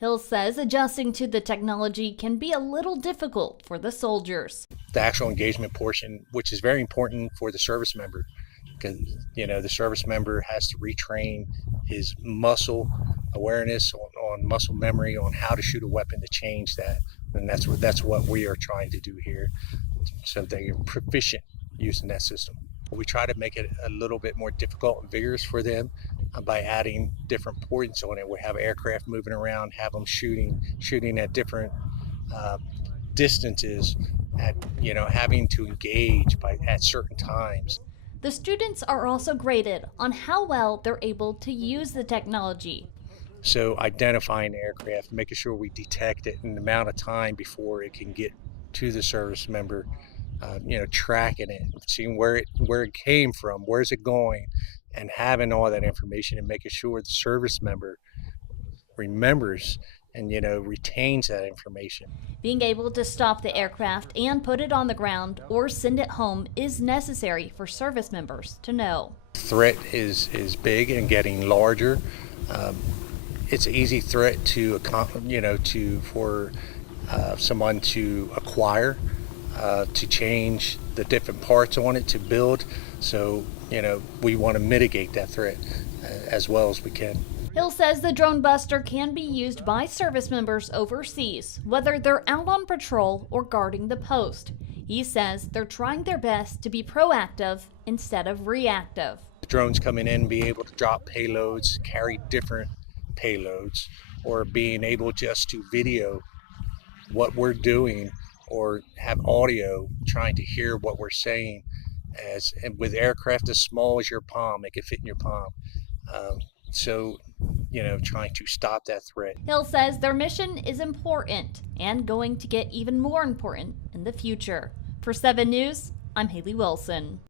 Hill says adjusting to the technology can be a little difficult for the soldiers. The actual engagement portion, which is very important for the service member, because the service member has to retrain his muscle awareness on muscle memory on how to shoot a weapon to change that, and that's what we are trying to do here, so they are proficient using that system. We try to make it a little bit more difficult and vigorous for them by adding different points on it. We have aircraft moving around, have them shooting at different uh, distances, at having to engage at certain times. The students are also graded on how well they're able to use the technology. So identifying aircraft, making sure we detect it in the amount of time before it can get to the service member, tracking it, seeing where it came from, where's it going, and having all that information and making sure the service member remembers and retains that information. Being able to stop the aircraft and put it on the ground or send it home is necessary for service members to know. Threat is big and getting larger. It's an easy threat to for someone to acquire, to change the different parts on it to build. So we want to mitigate that threat as well as we can. Hill says the drone buster can be used by service members overseas, whether they're out on patrol or guarding the post. He says they're trying their best to be proactive instead of reactive. The drones coming in, be able to drop payloads, carry different payloads, or being able just to video what we're doing or have audio trying to hear what we're saying. And with aircraft as small as your palm, it can fit in your palm. Trying to stop that threat. Hill says their mission is important and going to get even more important in the future. For 7 News, I'm Haley Wilson.